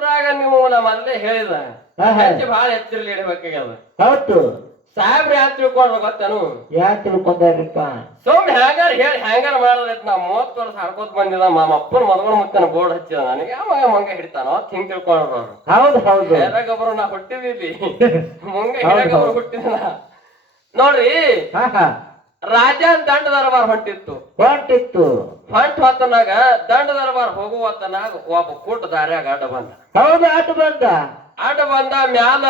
ಅದ್ರಾಗ ನೀವು ನಮ್ಮ ಮೊದಲೇ ಹೇಳಿದ ಹೆಚ್ಚು ಬಹಳ ಹೆಚ್ಚಿರ್ಲಿ ಇಡಬೇಕಾಗ್ಯದ. ಹೌದು ಸಾಹೇಬ್ರ ಯಾಕೆ ತಿಳ್ಕೊಂಡ್ರ ಗೊತ್ತೇನು? ಯಾಕೆ ತಿಳ್ಕೊಂಡಾರಿಪ್ಪ? ಸುಮ್ನೆ ಹ್ಯಾಂಗಾರ ಹೇಳಿ ಹ್ಯಾಂಗಾರ ಮಾಡೋದೈತ್. ನಾ 30 ವರ್ಷ ಹಾಡ್ಕೋತ ಬಂದಿದ ಅಪ್ಪನ ಮದ್ಕೊಂಡ್ ಮುತ್ತನ ಬೋರ್ಡ್ ಹಚ್ಚಿದ ನನಗೆ ಮಂಗ ಹಿಡಿತಾನ ಹಿಂಗ್ ತಿಳ್ಕೊಂಡ್ರ ಅವ್ರು. ಹೌದು ಹೌದು ಹೇರಾಗೊಬ್ರು ನಾ ಹುಟ್ಟಿದಿಲ್ಲಿ ಮುಂಗ ಹೇರಾಗೊಬ್ರು ಹುಟ್ಟಿದ ನೋಡ್ರಿ. ರಾಜ ದಂಡ ದರ್ಬಾರ್ ಹೊಂಟಿತ್ತು ಹೊತ್ತನಾಗ ದಂಡ ದರ್ಬಾರ್ ಹೋಗುವ ಹೊತ್ತನಾಗ ಒಬ್ಬ ಕೂಟ ದಾರ್ಯಾಗ ಅಡ್ಡ ಬಂದ. ಹೌದು ಅಡ್ಡ ಬಂದ ಮ್ಯಾಲ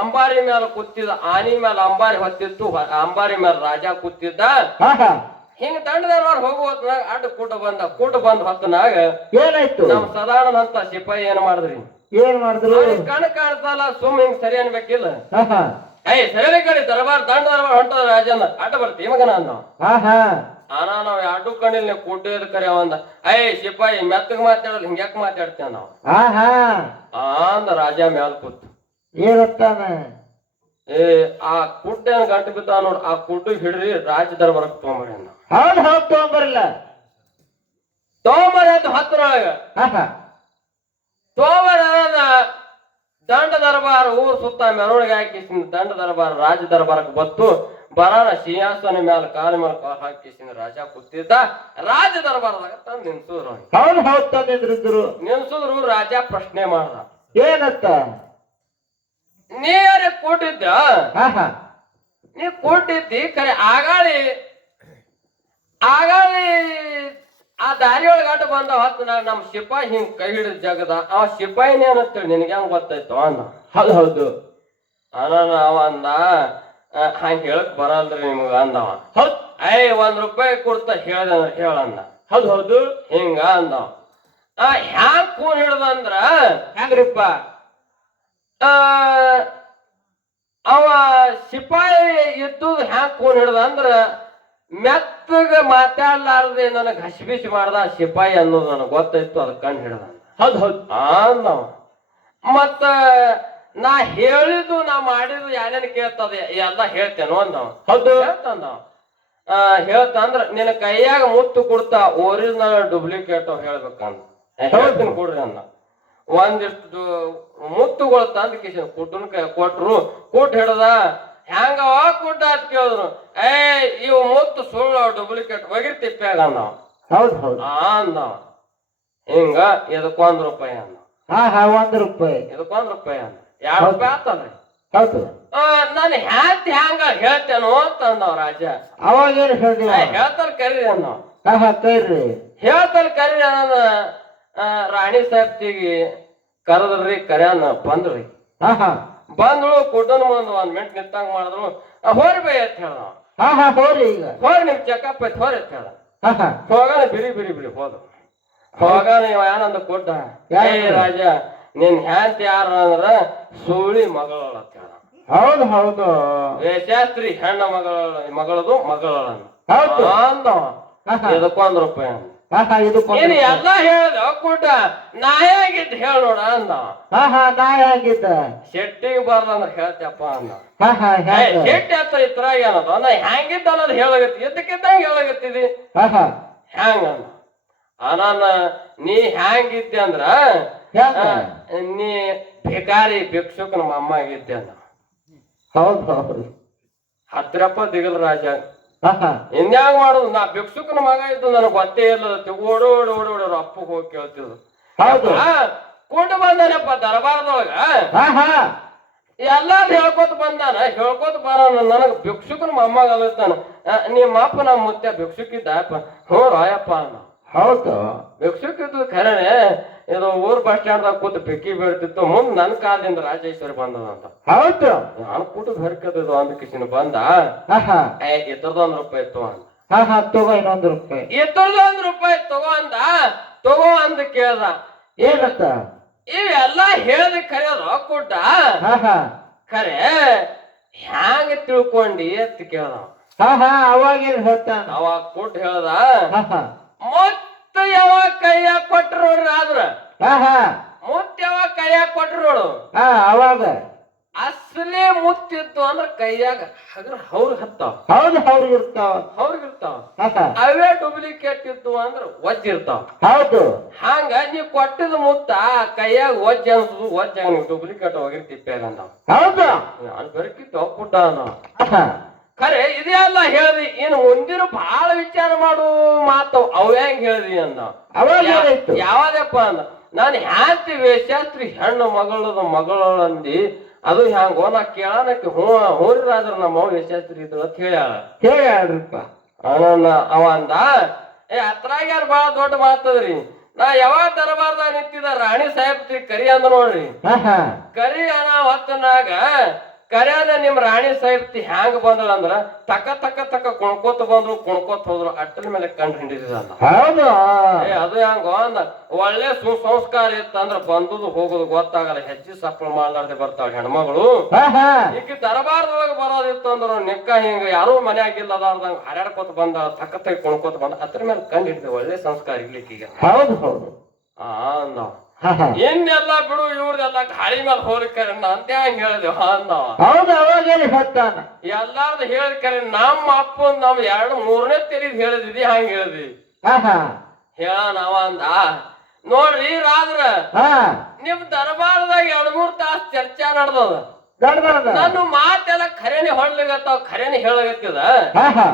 ಅಂಬಾರಿ ಮ್ಯಾಲ ಕೂತಿದ್ದ. ಆನಿ ಮ್ಯಾಲ ಅಂಬಾರಿ ಹೊತ್ತಿತ್ತು. ಅಂಬಾರಿ ಮ್ಯಾಲ ರಾಜ ಕೂತಿದ್ದ. ಹಿಂಗ ದಂಡ ದರ್ಬಾರ್ ಹೋಗುವ ಹೊತ್ತನಾಗ ಅಡ್ಡ ಕೂಟ ಬಂದ ಹೊತ್ತನಾಗ ಏನಾಯ್ತು? ನಮ್ ಸದಾನಂದ ಅಂತ ಸಿಪಾಯಿ ಏನ್ ಮಾಡಿದ್ರಿ? ಕಣ್ ಕಾಣ್ತಲ್ಲ ಸುಮ್ ಹಿಂಗ್ ಸರಿ ಅನ್ಬೇಕಿಲ್ಲ. ಸರಿ ಕಡೆ ದರ್ಬಾರ್ ದಂಡ ದರ್ಬಾರ್ ಹೊಂಟದ ರಾಜನ ಅಡ್ಡ ಬರ್ತೀವಿ ಮಗನ ಅಂದ. ನಾವ್ ಎರಡು ಕಣ್ಣಿಲ್ ನೀವು ಕೂಟಿದ್ ಕರೆ ಅವಂದ. ಸಿಪಾಯಿ ಮೆತ್ತಗ್ ಮಾತಾಡಲ್ಲ ಹಿಂಗ್ಯಾಕ್ ಮಾತಾಡ್ತೇವ ನಾವ್ ಅಂದ. ರಾಜ ಮ್ಯಾಲ ಕೂತು ಏನತ್ತಾನ? ಆ ಕುಟ್ಟ ಏನ್ ಗಂಟು ಬಿದ್ದಾವ ನೋಡ್, ಆ ಕುಟ್ಟು ಹಿಡ್ರಿ ರಾಜ ದರ್ಬಾರಕ್ ತಗೊಂಬರಿ ಅಂದ. ಹೌದು ತಗೊಂಬರಲ್ಲ ತಗೊಂಬರಿ ಅಂತ ಹತ್ತರೊಳಗ ತಗೊಂಬರ ದಂಡ ದರ್ಬಾರ್ ಊರ್ ಸುತ್ತ ಮೆರವಣಿಗೆ ಹಾಕಿಸಿಂದ ದಂಡ ದರ್ಬಾರ್ ರಾಜ ದರ್ಬಾರಕ್ ಬತ್ತು. ಬರಾನ ಸಿಂಹಾಸನ ಮ್ಯಾಲ ಕಾಲ ಮೇಲೆ ಕಾಲ್ ಹಾಕಿಸಿಂದ ರಾಜ ಕೂತಿದ್ದ. ರಾಜ ದರ್ಬಾರದಾಗ ತಂದ್ ನಿನ್ಸುದ್ರು ರಾಜ ಪ್ರಶ್ನೆ ಮಾಡ್ದ. ಏನತ್ತ? ನೀ ಯಾರೇ ಕೂಟಿದ್ದ? ನೀ ಕೂಟಿದ್ದಿ ಖರೆ ಆಗಾಳಿ ಆ ದಾರಿಯೊಳಗ ಅಡ್ಡ ಬಂದ ಹೊತ್ತು ನಮ್ ಸಿಪಾಯಿ ಹಿಂಗ್ ಕೈ ಹಿಡಿದ ಜಗದ ಅವ ಸಿಪಾಯಿನೇ ಏನಂತೇಳಿ ನಿನಗೆ ಹೆಂಗ್ ಗೊತ್ತಾಯ್ತು ಅಂದ. ಹೌದು ಅವ ಅಂದ ಹಂಗ ಹೇಳಕ್ ಬರಲ್ರಿ ನಿಮ್ಗ ಅಂದವ. ಒಂದ್ ರೂಪಾಯಿ ಕೊಡ್ತ ಹೇಳ್ದಂದ್ರ ಹೇಳಂದ. ಹೌದು ಹಿಂಗ ಅಂದವ. ಹ್ಯಾಂಗ್ ಕೂನ್ ಹಿಡ್ದಂದ್ರ ಹೆಂಗ್ರಿಪ್ಪ? ಅವ ಸಿಪಾಯಿ ಇದ್ದುದ್ ಹ್ಯಾಂಗ್ ಕೂನ್ ಹಿಡ್ದ ಅಂದ್ರ ಮೆತ್ತಗ ಮಾತಾಡ್ಲಾರ್ದೆ ನನಗ್ ಹಸಿಬಿಸಿ ಮಾಡ್ದ ಸಿಪಾಯಿ ಅನ್ನೋದು ನನಗ್ ಗೊತ್ತಾಯ್ತು. ಅದ್ ಕಣ್ ಹಿಡ್ದ ಹೌದು ಅಂದವ. ಮತ್ತ ನಾ ಹೇಳಿದ್ದು ನಾ ಮಾಡಿದ್ದು ಯಾರೇನು ಕೇಳ್ತದೆ ಎಲ್ಲ ಹೇಳ್ತೇನೋ ಅಂದವ. ಹೌದು ಹೇಳ್ತಂದವ. ಹೇಳ್ತಂದ್ರ ನಿನ್ನ ಕೈಯಾಗ ಮುತ್ತು ಕೊಡ್ತಾ ಒರಿಜಿನಲ್ ಡೂಪ್ಲಿಕೇಟ್ ಹೇಳ್ಬೇಕಂದ. ಹೇಳ್ತೀನಿ ಕೊಡ್ರಿ ಅಂದ. ಒಂದಿಷ್ಟು ಮುತ್ತುಗಳು ತಂದ ಕಿಶನ್ ಕುಟ್ಟನ್ ಕೈ ಕೊಟ್ರು. ಕೂಟ್ ಹಿಡ್ದ ಹೆಂಗವ ಕುಟ್ಟ ಅಂತ ಕೇಳಿದ್ರು. ಇವು ಮುತ್ತು ಸುಳ್ಳು ಡೂಪ್ಲಿಕೇಟ್ ಒಗಿರ್ ತಿಪ್ಪ್ಯಾಗ ಅಂದವ. ಹೌದು ಅಂದವ. ಹಿಂಗ ಇದಕ್ಕೊಂದ್ ರೂಪಾಯಿ ಅಂದ. 1 ರೂಪಾಯಿ ಇದಕ್ಕೊಂದ್ ರೂಪಾಯಿ ಅಂದ. 2 ರೂಪಾಯಿ ಆತಲ್ರಿ. ಹೌದು ನಾನು ಹ್ಯಾಂಗ ಹೇಳ್ತೇನೋ ಅಂತ ಅಂದವ ರಾಜ. ಅವಾಗ ಏನ್ ಹೇಳ್ತೀವಿ? ಹೇಳ್ತಾರ ಕರೀರಿ ಅಂದವ. ಕೈರಿ ಹೇಳ್ತಾರ ಕರೀರಿ ಅಂದ. ರಾಣಿ ಸಾಹೇಬ್ತಿಗೆ ಕರೆದ್ರಿ ಕರ್ಯಾನ ಬಂದ್ರಿ. ಬಂದ್ಳು ಕುಟುನ್ ಮುಂದ್ 1 ಮಿನಿಟ್ ನಿಂತಂಗ ಮಾಡಿದ್ರು. ಹೋರಿ ಬೈ ಅಂತ ಹೇಳ್ದವ. ಹೋರಿ ಈಗ ಹೋರಿ ನಿಮ್ ಚೆಕಪ್ ಐತ್ ಹೋರಿ ಅಂತ ಹೇಳ್ದ. ಹೋಗಾನ ಬಿರಿ ಹೋದ. ಹೋಗಾನ ಇವ ಏನಂದ ಕೊಟ್ಟ. ರಾಜ ನಿನ್ ಹ್ಯಾಂತ ಯಾರ ಅಂದ್ರ ಸೂಳಿ ಮಗಳ ಅಂತ ಹೇಳ. ಹೌದು ಶಾಸ್ತ್ರಿ ಹೆಣ್ಣ ಮಗಳದು ಅಂದವ. ಇದಕ್ಕೊಂದ್ ರೂಪಾಯಿ ಅಂದ. ನೀನು ಎಲ್ಲಾ ಹೇಳ್ದ ಕೂಟ ನಾಯಾಗಿದ್ದ ಹೇಳ ನೋಡ ಅಂದವ. ನಾಯಾಗಿದ್ದ ಶೆಟ್ಟಿಗೆ ಬರ್ದಂದ್ರ ಹೇಳ್ತಪ್ಪ ಅಂದ. ಶೆಟ್ಟಿ ಹತ್ರ ಇತ್ರಾಗ ಏನದ ನಾ ಹ್ಯಾಂಗಿದ್ದ ಅನ್ನೋದು ಹೇಳಗತ್ತಿ ಎದ್ದಕ್ಕಿದ್ದಂಗ ಹೇಳಗತ್ತಿದಿ ಹ್ಯಾಂಗ ಅಂದ. ಅನಾನ ನೀ ಹ್ಯಾಂಗಿದ್ದೆ ಅಂದ್ರ ನೀ ಭಿಕಾರಿ ಭಿಕ್ಷುಕನ ಅಮ್ಮ ಆಗಿದ್ದೆ ಅಂದ. ಹೌದು ಹತ್ರಪ್ಪ ದಿಗಲ್ ರಾಜ ಇನ್ಯಾಂಗ ಮಾಡುದು. ನಾ ಭಿಕ್ಷುಕನ ಮಗ ಇದ್ದು ನನಗ್ ಗೊತ್ತೇ ಇಲ್ಲ. ಓಡೋಡು ಅಪ್ಪಗೆ ಹೋಗಿ ಕೇಳ್ತಿದ್ರು. ಕೂಟ ಬಂದಾನಪ್ಪ ದರ್ಬಾರದೊಳಗ ಎಲ್ಲಾರು ಹೇಳ್ಕೊತ ಬಂದಾನ. ನನಗ್ ಭಿಕ್ಷುಕನ ಮೊಮ್ಮಗ ಅಲತ್ತಾನ. ನಿಮ್ಮ ಅಪ್ಪ ನಮ್ಮ ಮುತ್ಯ ಭಿಕ್ಷುಕಿದ್ದಪ್ಪ. ಹ್ಞೂ ರಾಯಪ್ಪ ಅನ್ನ. ಹೌದು ಭಿಕ್ಷುಕಿದ್ದು ಖರೇನೆ. ಇದು ಊರ್ ಬಸ್ ಸ್ಟ್ಯಾಂಡ್ ದಾಗ ಕೂತು ಪಿಕ್ಕಿ ಬೀಳ್ತಿತ್ತು. ಮುಂದ್ ನನ್ ಕಾಲದಿಂದ ರಾಜೇಶ್ವರಿ ಬಂದದಂತ. ಹೌದು ನಾನು ಕೂಟದ್ ಹರ್ಕದ ಅಂದ ಕಿಸಿನ ಬಂದ. ಇದ್ರದ 1 ರೂಪಾಯಿ ಇತ್ತು ಅಂದ. ತಗೋ 1 ರೂಪಾಯಿ. ಇದ್ರದ 1 ರೂಪಾಯಿ ತಗೋ ಅಂದ ಕೇಳ್ದ. ಏನತ್ತ? ಇವೆಲ್ಲಾ ಹೇಳ್ದ ಕರೆಯೋದು ಕೂಟ ಖರೆ ಹ್ಯಾಂಗ ತಿಳ್ಕೊಂಡಿ ಅಂತ ಕೇಳ್ದ. ಅವಾಗ ಏನ್ ಹೇಳ್ತಾನ? ಅವಾಗ ಕೂಟ ಹೇಳ್ದ. ಮುತ್ತ ಯಾವಾಗ ಕೈಯಾಗ ಕೊಟ್ರು ನೋಡ್ರಿ. ಆದ್ರ ಮುತ್ತ ಯಾವಾಗ ಕೈಯಾಗ ಕೊಟ್ರು ನೋಡು ಅವಾಗ ಅಸ್ ಅಸಲಿ ಮುತ್ತಿತ್ತು ಅಂದ್ರ ಕೈಯಾಗ ಅವ್ರಿಗೆ ಹತ್ತಾವ ಹೌದು ಅವ್ರಿಗಿರ್ತಾವ ಅವ್ರಿಗಿರ್ತಾವ ಆಹಾ. ಅವೇ ಡೂಪ್ಲಿಕೇಟ್ ಇತ್ತು ಅಂದ್ರ ಒಜ್ಜಿರ್ತಾವ ಹೌದು ಹಂಗ ನೀವ್ ಕೊಟ್ಟಿದ ಮುತ್ತ ಕೈಯಾಗ ಒಜ್ಜ ಅನ್ಸುದು ಒಜ್ಜ ಡೂಪ್ಲಿಕೇಟ್ ಹೋಗಿರ್ತಿಪ್ಪ ಅಂದಾವ ಹೌದು ನಾನು ಬೆರಕಿತ್ತು ಪುಟ್ಟ ಆಹಾ. ಖರೆ ಇದೇ ಅಲ್ಲ ಹೇಳ್ದಿ ಇನ್ನು ಮುಂದಿನ ಬಹಳ ವಿಚಾರ ಮಾಡು ಮಾತು ಅವ್ ಹೆಂಗ್ ಹೇಳ್ದಿ ಅಂದ ಅವಾಗ ಏನಾಯ್ತು ಯಾವ್ದಪ್ಪ ಅಂದ ನಾನು ಹ್ಯಾಂತಿ ವೇಷಾಸ್ತ್ರಿ ಹೆಣ್ಣು ಮಗಳಂದಿ ಅದು ಹ್ಯಾಂಗ ನಾ ಕೇಳನಕ್ಕೆ ಹೂರಿರಾದ್ರ ನಮ್ಮ ವೇಷಾಸ್ತ್ರಿ ಇದ್ರು ಅಂತ ಹೇಳ್ಯಾಳ ಹೇಳ್ರಿಪ್ಪ ಅವ ಅಂದ ಅತ್ರಾಗ ಯಾರು ಬಾಳ ದೊಡ್ಡ ಮಾತದ್ರಿ ನಾ ಯಾವಾಗ ದರಬಾರ್ದಾಗ ನಿಂತಿದ ರಾಣಿ ಸಾಹೇಬ್ತಿ ಕರಿ ಅಂದ ನೋಡ್ರಿ ಆಹಾ. ಕರಿ ಅನ ಹೊತ್ತನಾಗ ಕರ್ಯಾದ ನಿಮ್ ರಾಣಿ ಸಾಹೇಬ್ತಿ ಹ್ಯಾಂಗ ಬಂದಳ ಅಂದ್ರ ತಕ್ಕ ತಕ್ಕ ತಕ್ಕ ಕುಣ್ಕೋತ ಬಂದ್ರು ಕುಣ್ಕೋತ ಹೋದ್ರು ಅಟ್ಟರ ಮೇಲೆ ಕಂಡು ಹಿಡಿದ ಹೌದು ಅದು ಹ್ಯಾಂಗ ಅಂದ ಒಳ್ಳೆ ಸುಸಂಸ್ಕಾರ ಇತ್ತಂದ್ರ ಬಂದುದು ಹೋಗುದು ಗೊತ್ತಾಗಲ್ಲ ಹೆಚ್ಚು ಸಫಲ ಮಾಡ್ಲಾರ್ದೆ ಬರ್ತಾಳ ಹೆಣ್ಮಗಳು ಆಹಾ. ಈಗ ದರಬಾರದೊಳಗ ಬರೋದಿತ್ತು ಅಂದ್ರ ನಿಕ್ಕ ಹಿಂಗ ಯಾರು ಮನ್ಯಾಗಿಲ್ಲ ಅದಾರ್ದಂಗ ಹರ್ಯಾಡ್ಕೋತ ಬಂದ ತಕ್ಕ ತಕ್ಕ ಕುಣ್ಕೋತ ಬಂದ ಅದ್ರ ಮೇಲೆ ಕಂಡು ಹಿಡಿದ ಒಳ್ಳೆ ಸಂಸ್ಕಾರ ಇರ್ಲಿಕ್ಕೆ ಈಗ ಹೌದು ಹೌದು ಅಂದ ಆಹಾ. ಇನ್ನೆಲ್ಲ ಬಿಡು ಇವ್ರದೆಲ್ಲ ಗಾಳಿ ಮೇಲೆ ಹೋಲಿಕರೆ ಅಂತ ಹೆಂಗ್ ಹೇಳಿದೆವು ಅಂದವ ಹೌದು ಅವಾಗೇನು ಸತ್ತಾನ ಎಲ್ಲಾರ್ದು ಹೇಳಿಕರೆ ನಮ್ಮ ಅಪ್ಪನ್ ನಾವ್ 2-3ನೇ ತೆರಿದ್ ಹೇಳಿದ್ವಿ ಹಂಗ ಹೇಳಿದ್ವಿ ಆಹಾ. ಹೇಳ ನಾವ ಅಂದ ನೋಡ್ರಿ ರಾದ್ರ ಹಾ ನಿಮ್ ದರ್ಬಾರದಾಗ 2-3 ತಾಸ್ ಚರ್ಚಾ ನಡ್ದದ ದೊಡ್ಡದ ನನ್ನ ಮಾತೆಲ್ಲ ಖರೇನೆ ಹೊಡ್ಲಿಗತ್ತಾವ ಖರೇನೆ ಹೇಳಗತ್ತಿದ ಆಹಾ.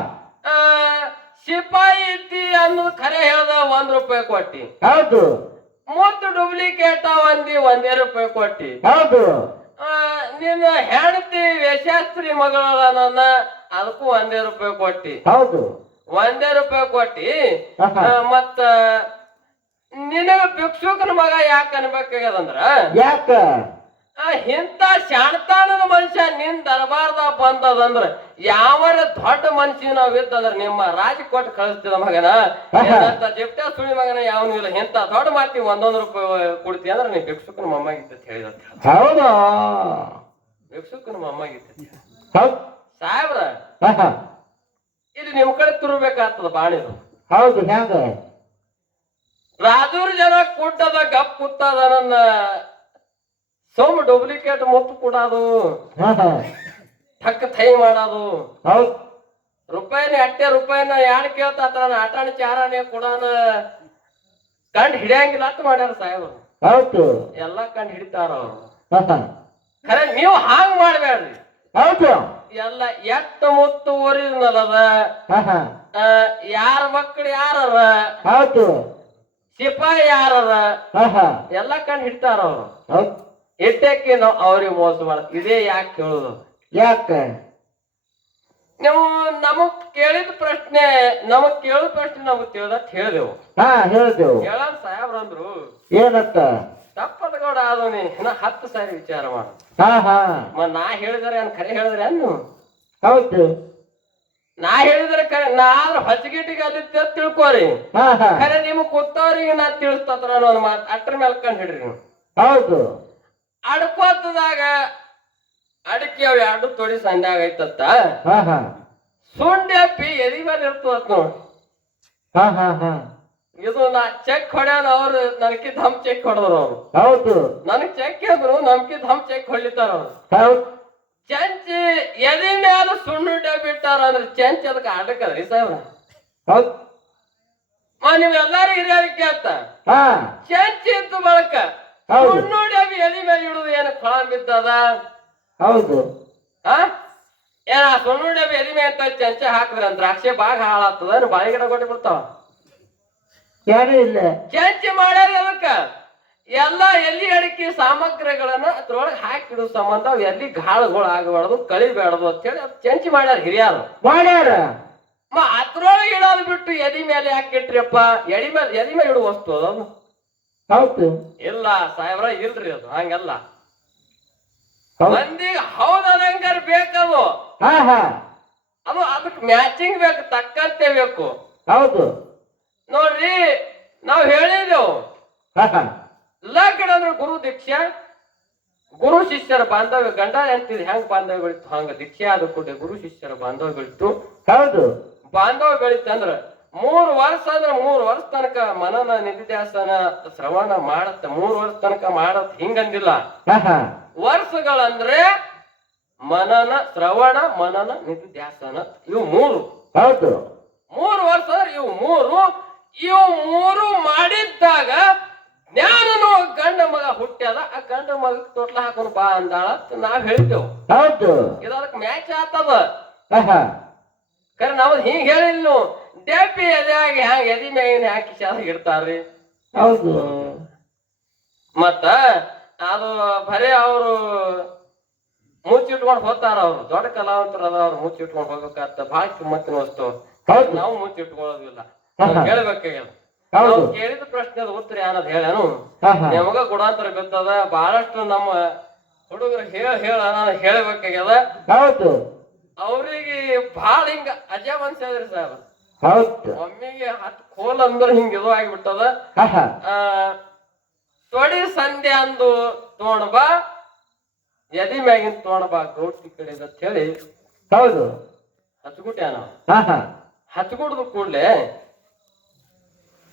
ಸಿಪಾಯಿ ಇದ್ದಿ ಅನ್ನೋದು ಖರೆ ಹೇಳ್ದ 1 ರೂಪಾಯಿ ಕೊಟ್ಟಿ ಹೌದು ಮುತ್ತು ಡೂಪ್ಲಿಕೇಟ್ ಒಂದಿ 1 ರೂಪಾಯಿ ಕೊಟ್ಟಿ ಹೌದು ನಿನ್ನ ಹೆಂಡತಿ ವೇಷಾಸ್ತ್ರಿ ಮಗಳ ನನ್ನ ಅದಕ್ಕೂ 1 ರೂಪಾಯಿ ಕೊಟ್ಟಿ ಹೌದು 1 ರೂಪಾಯಿ ಕೊಟ್ಟಿ ಆಹಾ. ಮತ್ತ ನಿನಗ ಭಿಕ್ಷುಕನ ಮಗ ಯಾಕೆ ಅನ್ಬೇಕಾಗ್ಯದಂದ್ರ ಯಾಕ ಇಂತ ಶಾಣ್ತಾನದ ಮನುಷ್ಯ ನಿನ್ ದರ್ಬಾರ್ದಾಗ ಬಂದದಂದ್ರ ಯಾವರ ದೊಡ್ಡ ಮನುಷ್ಯ ನಾವ್ ಇತ್ತಂದ್ರ ನಿಮ್ಮ ರಾಜ ಕೊಟ್ಟು ಕಳಿಸ್ತಿದ ಮಗನ ಜಿಪ್ಟ ಸುಳಿ ಮಗನ ಯಾವನು ಇಲ್ಲ ಇಂತ ದೊಡ್ಡ ಮಾತಿ 1 ರೂಪಾಯಿ ಕೊಡ್ತಿ ಅಂದ್ರ ನೀ ಭಿಕ್ಷುಕನ ಮೊಮ್ಮಗಿತ್ತ ಹೇಳಿದ ಹೌದು ಭಿಕ್ಷುಕನ ಮೊಮ್ಮಗಿತ್ತ ಹೌದು ಸಾಹೇಬ್ರ ಆಹಾ. ಇಲ್ಲಿ ನಿಮ್ ಕಡೆ ತುರ್ಬೇಕಾಗ್ತದ ಬಾಣಿದು ಹೌದು ಹೆಂಗ ರಾಜೂರ್ ಜನ ಕುಟ್ಟದ ಗಪ್ ಕುತ್ತದ ನನ್ನ ಸೋಮ ಡೂಪ್ಲಿಕೇಟ್ ಮುತ್ತು ಕೊಡೋದು ಆಹಾ. ಟಕ್ ಥೈ ಮಾಡೋದು ಹೌದು ರೂಪಾಯಿನ ಅಟ್ಟೆ ರೂಪಾಯಿನ ಯಾರು ಕೇಳ್ತಾರ ಆಟಾಣ ಚಾರಾಣೆ ಕೊಡೋಣ ಕಂಡು ಹಿಡಿಯಂಗಿಲ್ಲ ಅಂತ ಮಾಡ್ಯಾರ ಸಾಹೇಬ್ರು ಹೌದು ಎಲ್ಲ ಕಂಡು ಹಿಡಿತಾರ ಅವ್ರು ಆಹಾ. ಖರೆ ನೀವು ಹಾಂಗ್ ಮಾಡ್ಬೇಡ್ರಿ ಹೌದು ಎಲ್ಲ ಎಟ್ಟು ಮುತ್ತು ಒರಿಜಿನಲ್ ಅದ ಆಹಾ. ಯಾರ ಮಕ್ಕಳು ಯಾರರ ಹೌದು ಸಿಪಾಯಿ ಯಾರರ ಆಹಾ. ಎಲ್ಲ ಕಂಡು ಹಿಡ್ತಾರ ಅವ್ರು ಹೌದು ಇಟ್ಟಕ್ಕೆ ನಾವು ಅವ್ರಿಗೆ ಮೋಸ ಮಾಡ ಇದೇ ಯಾಕೆ ಕೇಳುದು ಯಾಕ ನೀವು ನಮಗ್ ಕೇಳಿದ ಪ್ರಶ್ನೆ ನಮಗ್ ತಿಳಿದತ್ ಹೇಳಿದೆವು ಹಾ ಹೇಳ್ದೇವು ಹೇಳ ಸಾಹೇಬ್ರ ಅಂದ್ರು ಏನತ್ತ ತಪ್ಪದ ಗೌಡ ಆದವನಿ ಇನ್ನ 10 ಸಾರಿ ವಿಚಾರ ಮಾಡ ಹಾ ಹಾ ನಾ ಹೇಳಿದ್ರೆ ಅನ್ ಖರೆ ಹೇಳಿದ್ರೆ ಅನ್ನು ಹೌದು ನಾ ಹೇಳಿದ್ರೆ ಖರೆ ನಾ ಆದ್ರ ಹೊಸಗಿಟ್ಟಿಗೆ ಅದಿತ್ತೆ ಅಂತ ತಿಳ್ಕೋರಿ ಹಾ ಹಾ ಖರೆ ನಿಮಗ್ ಕೂತವ್ರಿಗೆ ನಾ ತಿಳಿಸ್ತತ್ರ ಅನ್ನೋ ಮಾತು ಅಟ್ರ ಮೇಲೆ ಕಂಡು ಹಿಡ್ರಿ ನೀವು ಹೌದು ಅಡ್ಕೋತದಾಗ ಅಡಿಕೆ ಅವ್ 2 ತೊಡಿ ಸಂಧ್ಯಾಗ ಐತತ್ತ ಹಾ ಹಾ ಸುಂಡಿ ಅಪ್ಪಿ ಎದಿ ಮೇಲೆ ಇರ್ತದ ನೋಡಿ ಹಾ ಹಾ ಹಾ ಇದು ನಾ ಚೆಕ್ ಹೊಡ್ಯಾನ ಅವ್ರು ನನಕಿದ್ ಹಮ್ ಚೆಕ್ ಹೊಡೆದ್ರು ಅವ್ರು ಹೌದು ನನಗ್ ಚೆಕ್ ಅಂದ್ರು ನಮ್ಕಿದ್ ಹಮ್ ಚೆಕ್ ಹೊಡ್ಲಿತಾರ ಅವ್ರು ಹೌದು ಚೆಂಚಿ ಎದಿ ಮ್ಯಾಲ ಸುಣ್ಣುಡ್ಡೆ ಬಿಟ್ಟಾರ ಅಂದ್ರೆ ಚೆಂಚ್ ಅದಕ್ಕೆ ಆಡಕದ್ರಿ ಸಾಹೇಬ್ರ ಹೌದು ನೀವ್ ಎಲ್ಲಾರು ಹಿರಿಯರಿಗೆ ಕೇಳ್ತ ಹಾ ಚೆಂಚಿ ಇದ್ದು ಬಳಕ ಹೌದು ಸುಣ್ಣುಡ್ಡೆ ಎದಿ ಮೇಲೆ ಇಡುದು ಏನು ಕೊಳ ಬಿದ್ದದ ಹೌದು ಏನ ಸುಣ್ಣುಡ್ಡೆ ಎದಿ ಮೇಲೆ ಅಂತ ಚೆಂಚ ಹಾಕಿದ್ರ ದ್ರಾಕ್ಷಿ ಬಾಗ ಹಾಳಾಗ್ತದ ಬಾಳಿ ಗಿಡ ಕೊಟ್ಟು ಬಿಡ್ತಾವ ಏನೂ ಇಲ್ಲ ಚೆಂಚಿ ಮಾಡ್ಯಾರ ಅದಕ್ಕ ಎಲ್ಲಾ ಎಲ್ಲಿ ಅಡಿಕೆ ಸಾಮಗ್ರಿಗಳನ್ನ ಅದ್ರೊಳಗೆ ಹಾಕಿಡೋ ಸಂಬಂಧ ಅವ್ ಎಲ್ಲಿ ಗಾಳಗಳು ಆಗಬಾರ್ದು ಕಳಿಬೇಡದು ಅಂತ ಹೇಳಿ ಅದ್ ಚೆಂಚಿ ಮಾಡ್ಯಾರ ಹಿರಿಯರು ಮಾಡ್ಯಾರ ಅದ್ರೊಳಗೆ ಇಡೋದು ಬಿಟ್ಟು ಎದಿ ಮೇಲೆ ಹಾಕಿಟ್ರಿಯಪ್ಪ ಎದಿ ಮೇಲೆ ಇಡುವ ವಸ್ತು ಅದು ಹೌದು ಇಲ್ಲ ಸಾಹೇಬ್ರ ಇಲ್ರಿ ಅದು ಹಂಗಲ್ಲ ಹೌದು ಮಂದಿಗೆ ಹೌದು ಅದಂಗಾರ ಬೇಕದು ಹಾ ಹಾ ಅದು ಅದಕ್ಕೆ ಮ್ಯಾಚಿಂಗ್ ಬೇಕು ತಕ್ಕಂತೆ ಬೇಕು ಹೌದು ನೋಡ್ರಿ ನಾವ್ ಹೇಳಿದೆವು ಹಾ ಹಾ ಲಗ್ನ ಅಂದ್ರೆ ಗುರು ದೀಕ್ಷಾ ಗುರು ಶಿಷ್ಯರ ಬಾಂಧವ್ಯ ಗಂಡ ಎಂತಿದ್ ಹೆಂಗ್ ಬಾಂಧವ್ಯ ಬೆಳಿತು ಹಂಗ ದೀಕ್ಷೆ ಆದ ಕೂಡಲೇ ಗುರು ಶಿಷ್ಯರ ಬಾಂಧವ್ಯ ಬೆಳಿತು ಹೌದು ಬಾಂಧವ್ಯ ಬೆಳಿತಂದ್ರ 3 ವರ್ಷ ಅಂದ್ರ 3 ವರ್ಷ ತನಕ ಮನನ ನಿಧಿಧ್ಯಾಸನ ಶ್ರವಣ ಮಾಡತ್ತ 3 ವರ್ಷ ತನಕ ಮಾಡತ್ ಹಿಂಗಂದಿಲ್ಲ ಹಾ ಹಾ ವರ್ಷಗಳಂದ್ರೆ ಮನನ ಶ್ರವಣ ಮನನ ನಿಧಿಧ್ಯಾಸನ ಇವು ಮೂರು. ಹೌದು 3 ವರ್ಷ ಅಂದ್ರೆ ಇವು ಮೂರು ಮಾಡಿದ್ದಾಗ ಜ್ಞಾನನು ಗಂಡ ಮಗ ಹುಟ್ಟ್ಯದ. ಆ ಗಂಡ ಮಗ ತೊಟ್ಲ ಹಾಕೊಂಡು ಬಾ ಅಂದಾಳ ನಾವ್ ಹೇಳ್ತೇವ್. ಹೌದು ಇದಕ್ಕೆ ಮ್ಯಾಚ್ ಆಗ್ತದ. ಆಹಾ ಕರೆ ನಾವ್ ಹಿಂಗ್ ಹೇಳಿಲ್ಲ. ಡೆಪ್ಪಿ ಎದೆಯಾಗಿ ಹ್ಯಾಂಗ ಎದಿ ಮ್ಯಾಗಿನ ಹಾಕಿ ಶಾಲ ಇಡ್ತಾರ್ರಿ. ಹೌದು ಮತ್ತ ಅದು ಬರೀ ಅವರು ಮುಚ್ಚಿಟ್ಕೊಂಡು ಹೋಗ್ತಾರ. ಅವ್ರು ದೊಡ್ಡ ಕಲಾವಂತರು ಅದ. ಅವ್ರು ಮುಚ್ಚಿಟ್ಕೊಂಡು ಹೋಗ್ಬೇಕಾಗ್ತ ಭಾಳ ಕಿಮ್ಮತ್ತಿನ ವಸ್ತು. ನಾವು ಮುಚ್ಚಿಟ್ಕೊಳ್ಳೋದಿಲ್ಲ. ಹೇಳ್ಬೇಕಾಗ್ಯದ. ನಾವು ಕೇಳಿದ ಪ್ರಶ್ನೆದ ಉತ್ತರ ಏನದ್ ಹೇಳನು ನಮಗ ಗುಣಾಂತರ ಗೊತ್ತದ. ಬಹಳಷ್ಟು ನಮ್ಮ ಹುಡುಗರು ಹೇಳ್ಬೇಕಾಗ್ಯದ. ಹೌದು ಅವ್ರಿಗೆ ಭಾಳ ಹಿಂಗ ಅಜಾವಂಶ ಅದ್ರಿ ಸಾಹೇಬ್. ಹೌದು ಒಮ್ಮಿಗೆ 10 ಕೋಲ್ ಅಂದ್ರ ಹಿಂಗ ಇದು ಆಗಿಬಿಟ್ಟದ. ತೊಡಿ ಸಂಧ್ಯೆ ಅಂದು ತೋಣಬಾ ಎದಿ ಮ್ಯಾಗಿನ ತೋಣಬಾ ಗೌಟಿ ಕಡೆ ಅಂತ ಹೇಳಿ ಹೌದು ಹಚ್ಗುಟ್ಯ ನಾವು. ಹಚ್ಗುಡ್ದು ಕೂಡ್ಲೆ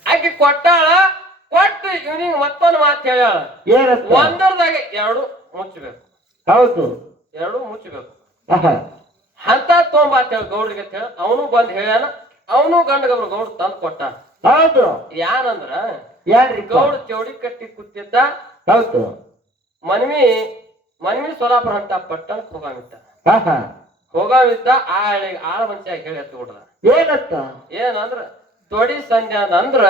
ಆಕೆ ಕೊಟ್ಟಾಳ. ಕೊಟ್ಟು ಇವನಿಗೆ ಮತ್ತೊಂದು ಮಾತು ಹೇಳ್ಯಾಳ. ಒಂದರದಾಗ 2 ಮುಚ್ಚಬೇಕು. ಹೌದು 2 ಮುಚ್ಚಬೇಕು ಅಂತ ತೊಂಬ ಅಂತ ಹೇಳಿ ಗೌಡ್ರಿಗೆ ಅಂತ ಹೇಳಿ ಅವನು ಬಂದ್ ಹೇಳ್ಯಾನ. ಅವನು ಗಂಡಗಬ್ರು ಗೌಡ್ ತಂದ್ ಕೊಟ್ಟ. ಹೌದು ಯಾನಂದ್ರ ಯಾರ್ರಿ ಗೌಡ್ ಚೌಡಿ ಕಟ್ಟಿ ಕೂತಿದ್ದ. ಹೌದು ಮನ್ವಿ ಸೋಲಾಪುರ ಅಂತ ಪಟ್ಟಣಕ್ಕೆ ಹೋಗಾವಿದ್ದ. ಆಳ ಮಂಚಾಗಿ ಹೇಳಿ ಎತ್ಬಿಡ್ದ. ಏನತ್ತ ಏನಂದ್ರ ತೊಡಿ ಸಂಜೆ ಅಂದ್ರ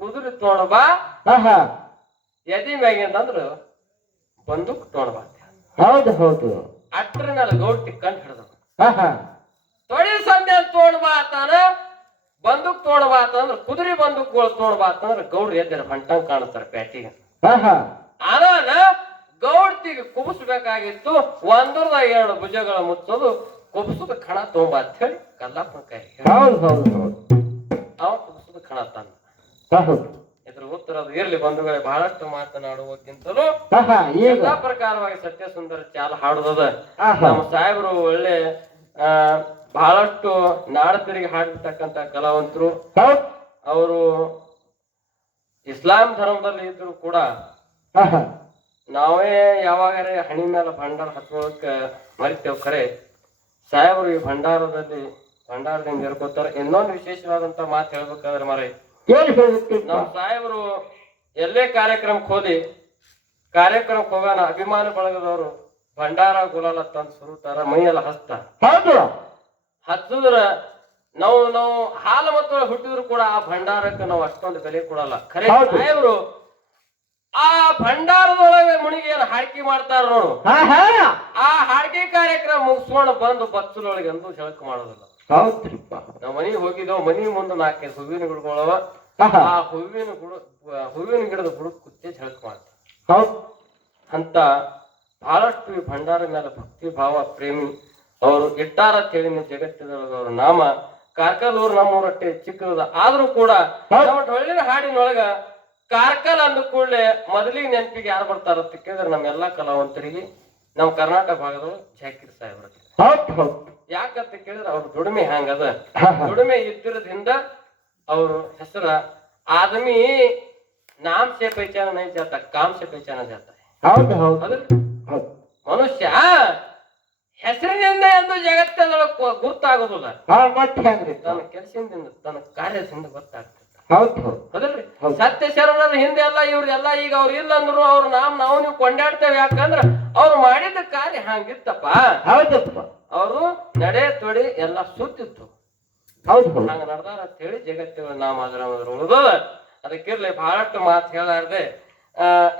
ಕುದುರೆ ತೊಗೊಂಡ್ಬಾ ಎದಿ ಮ್ಯಾಗಿಂದಂದ್ರ ಬಂದೂಕ್ ತೊಗೊಂಡ್ಬಾ. ಹೌದು ಹೌದು ಅಟ್ರ ಮೇಲೆ ಗೌಡ್ ತಿಕ್ಕಂಡ್ ಹಿಡ್ದ. ತೊಡಿ ಸಂಜೆ ತೊಗೊಂಡ್ಬಾ ಆತಾನ. ಬಂದೂಕ್ ತೊಗೊಂಡ್ಬಾ ಅಂತಂದ್ರ ಕುದುರೆ ಬಂದೂಕ್ಗಳು ತೊಗೊಂಡ್ಬಾ ಅಂತಂದ್ರ ಗೌಡ್ರು ಎದ್ದಿರ ಹೊಂಟಂಗ್ ಕಾಣಿಸ್ತಾರ ಪ್ಯಾಟಿಗೆ. ಅದಾನ ಗೌಡ್ತಿಗೆ ಕುಬಸ್ಬೇಕಾಗಿತ್ತು. 1 ಭುಜಗಳ ಮುಚ್ಚೋದು ಕುಬಸದ ಕಣ ತೊಗೊಂಬ ಅಂತ ಹೇಳಿ ಕಲ್ಲಪ್ಪನ ಕೈ ಅವ ಕುಬಸದ ಕಣ ತಂದ. ಇದ್ರ ಉತ್ತರ ಅದು ಇರ್ಲಿ ಬಂಧುಗಳೇ. ಬಹಳಷ್ಟು ಮಾತನಾಡುವಕ್ಕಿಂತಲೂ ಎಲ್ಲಾ ಪ್ರಕಾರವಾಗಿ ಸತ್ಯ ಸುಂದರ ಚಾಲ ಹಾಡುದದ. ನಮ್ಮ ಸಾಹೇಬರು ಒಳ್ಳೆ ಬಹಳಷ್ಟು ನಾಡ ತಿರುಗಿ ಹಾಡಿರ್ತಕ್ಕಂತ ಕಲಾವಂತರು. ಅವರು ಇಸ್ಲಾಂ ಧರ್ಮದಲ್ಲಿ ಇದ್ರು ಕೂಡ ನಾವೇ ಯಾವಾಗಾರೆ ಹಣಿ ಮೇಲೆ ಭಂಡಾರ ಹಚ್ಚೋದಕ್ಕ ಮರಿತೇವ್. ಖರೆ ಸಾಹೇಬರು ಈ ಭಂಡಾರದಿಂದ ಇರ್ಕೋತಾರ. ಇನ್ನೊಂದು ವಿಶೇಷವಾದಂತ ಮಾತು ಹೇಳ್ಬೇಕಾದ್ರೆ ಮರ ನಮ್ಮ ಸಾಹೇಬರು ಎಲ್ಲೇ ಕಾರ್ಯಕ್ರಮಕ್ಕೆ ಹೋಗೋಣ ಅಭಿಮಾನ ಬಳಗದವರು ಭಂಡಾರ ಗುಲಾಲ ತಂದು ಸುರುತ್ತಾರ. ಮೈಯೆಲ್ಲ ಹಚ್ಚಿದ್ರ ನಾವು ಹಾಲು ಮತ್ತು ಹುಟ್ಟಿದ್ರು ಕೂಡ ಆ ಭಂಡಾರಕ್ಕೆ ನಾವು ಅಷ್ಟೊಂದು ಬೆಲೆ ಕೊಡಲ್ಲ. ಖರೆ ಸಾಹೇಬರು ಆ ಭಂಡಾರದೊಳಗೆ ಮುಣಿಗೆ ಏನು ಹಾಡ್ಕಿ ಮಾಡ್ತಾರ ನೋಡು. ಆ ಹಾಡ್ಕಿ ಕಾರ್ಯಕ್ರಮ ಮುಗಿಸ್ಕೊಂಡು ಬಂದು ಬಚ್ಚಲೊಳಗೆ ಅಂದು ಜಳಕ ಮಾಡೋದಿಲ್ಲ. ನಾವ್ ಮನಿಗೆ ಹೋಗಿದ್ದೇವ್. ಮನಿ ಮುಂದೆ 4 ಹೂವಿನ ಗಿಡಗಳವ. ಆ ಹೂವಿನ ಗಿಡದ ಬುಡಕ್ ಕುಚ್ಚೆ ಜಳಕ ಮಾಡ್ತಾರ. ಅಂತ ಬಹಳಷ್ಟು ಈ ಭಂಡಾರ ಮೇಲೆ ಭಕ್ತಿ ಭಾವ ಪ್ರೇಮಿ ಅವರು ಇಟ್ಟಾರ ತಿಳಿನ ಜಗತ್ತಿನೊಳಗವ್ರ ನಾಮ. ಕಾರ್ಕಲ್ ನಮ್ಮೂರಟ್ಟೆ ಚಿಕ್ಕದ ಆದ್ರೂ ಕೂಡ ನಮ್ಮ ಡೊಳ್ಳಿನ ಹಾಡಿನೊಳಗ ಕಾರ್ಕಲ್ ಅಂದ ಕೂಡಲೇ ಮೊದಲಿಗೆ ನೆನಪಿಗೆ ಯಾರು ಬರ್ತಾರ ಅಂತ ಕೇಳಿದ್ರೆ ನಮ್ಮೆಲ್ಲಾ ಕಲಾವಂತರಿಗೆ ನಮ್ಮ ಕರ್ನಾಟಕ ಭಾಗದವರು ಜಾಕಿರ್ ಸಾಹೇಬ್ರ. ಯಾಕಂತ ಕೇಳಿದ್ರೆ ಅವ್ರ ದುಡಿಮೆ ಹ್ಯಾಂಗದ. ದುಡಿಮೆ ಇದ್ದಿರೋದ್ರಿಂದ ಅವ್ರ ಹೆಸರ ಆದಮಿ ನಾಮ್ ಸೆ ಪೈಚಾನ ನೈ ಜಾತ ಕಾಮ್ ಸೆ ಪೈಚಾನ ಜಾತ. ಮನುಷ್ಯ ಹೆಸರಿನಿಂದ ಎಂದು ಜಗತ್ತದೊಳಗೆ ಗುರ್ತಾಗೋದಿಲ್ಲ. ತನ್ನ ಕೆಲಸದಿಂದ ತನ್ನ ಕಾರ್ಯದಿಂದ ಗೊತ್ತಾಗ್ತದೆ. ಹೌದಲ್ರಿ? ಸತ್ಯ ಶರಣರ ಹಿಂದೆ ಎಲ್ಲ ಇವ್ರೆಲ್ಲ ಈಗ ಅವ್ರು ಇಲ್ಲ ಅಂದ್ರು ಅವ್ರ ನಾವು ನೀವು ಕೊಂಡಾಡ್ತೇವೆ. ಯಾಕಂದ್ರ ಅವ್ರು ಮಾಡಿದ ಕಾರ್ಯ ಹಂಗಿತ್ತಪ್ಪ. ಅವರು ನಡೆ ತೊಡಿ ಎಲ್ಲ ಸುತ್ತಿತ್ತು. ಹಂಗ ನಡ್ದಾರ ಅಂತ ಹೇಳಿ ಜಗತ್ತಿನ ನಾಮ ಅದ್ರ ಉಳಿದ. ಅದಕ್ಕಿರ್ಲಿ ಬಹಳಷ್ಟು ಮಾತು ಹೇಳಾರ್ದೆ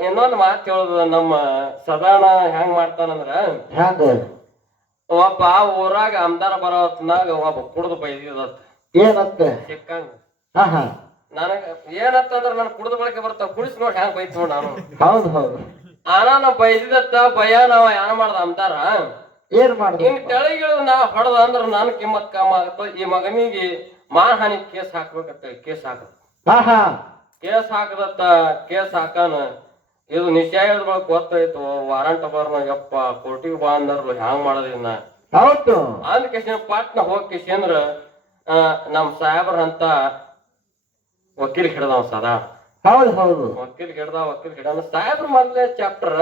ಇನ್ನೊಂದು ಮಾತು ಹೇಳುದು. ನಮ್ಮ ಸದಾನ ಹೆಂಗ್ ಮಾಡ್ತಾನಂದ್ರ ಒಬ್ಬ ಊರಾಗ ಅಮ್ದಾರ ಬರೋ ಹೊತ್ನಾಗ ಒಬ್ಬ ಕುಡ್ದು ಬೈದಿದತ್. ಏನಂತ ಸಿಕ್ಕಂಗ ನನಗ ಏನಂತಂದ್ರ ನನ್ ಕುಡ್ದು ಬಳಕೆ ಬರ್ತಾವ. ಕುಡಿಸ್ ನೋಡಿ ಹೆಂಗ್ ಬೈತ್ ನೋಡ್ ನಾನು. ಆನ ಬೈದಿದತ್ತ ಭಯ ನಾವ ಏನ ಮಾಡ್ದ ಅಮ್ದಾರ ಹಿಂಗ್ ತೆಳಗಿಳಿದು ನಾ ಹೊಡೆದ ಅಂದ್ರ ನನ್ ಕಿಮ್ಮತ್ ಕಮ್ಮ ಆಗತ್ತ. ಈ ಮಗನಿಗೆ ಮಾನಹಾನಿ ಕೇಸ್ ಹಾಕ್ಬೇಕಂತ ಕೇಸ್ ಹಾಕದತ್ತ. ಕೇಸ್ ಹಾಕಾನ ಇದು ನಿಶ್ಚಯದ ಬಳಕ ಗೊತ್ತಾಯ್ತು. ವಾರಂಟ್ ಬರ್ನ ಯಪ್ಪ ಕೋರ್ಟಿಗೆ ಬಾ ಅಂದ್ರು ಹ್ಯಾಂಗ್ ಮಾಡೋದಿನ್ನ ಅಂದ ಕಿಶನ್ ಪಾಟ್ನ ಹೋಗಿ ಕಿಶಂದ್ರ ನಮ್ ಸಾಹೇಬ್ರ ಅಂತ ವಕೀಲ್ ಹಿಡ್ದವ ಸದಾ. ವಕೀಲ್ ಹಿಡ್ದ ಸಾಹೇಬ್ರ ಮೊದ್ಲೇ ಚಾಪ್ಟರ್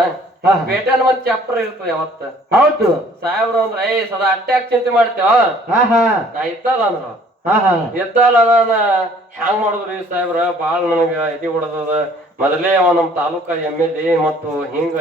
ಪೇಟೆನ ಮತ್ ಚಾಪ್ಟರ್ ಇರ್ತದ ಯಾವತ್ತ. ಹೌದು ಸಾಹೇಬ್ರು ಅಂದ್ರ ಸದಾ ಅಟ್ಟ್ಯಾಕ್ ಚಿಂತೆ ಮಾಡ್ತೇವ. ನಾ ಇದ್ದಲ್ಲ ಅಂದ್ರ ಇದ್ದಲ್ಲ ನಾನ ಹ್ಯಾಂಗ್ ಮಾಡುದ್ರಿ ಸಾಹೇಬ್ರ ಬಾಳ ನನಗ ಎದಿ ಹೊಡದದ. ಮೊದಲೇ ನಮ್ ತಾಲೂಕ MLA ಮತ್ತು ಹಿಂಗ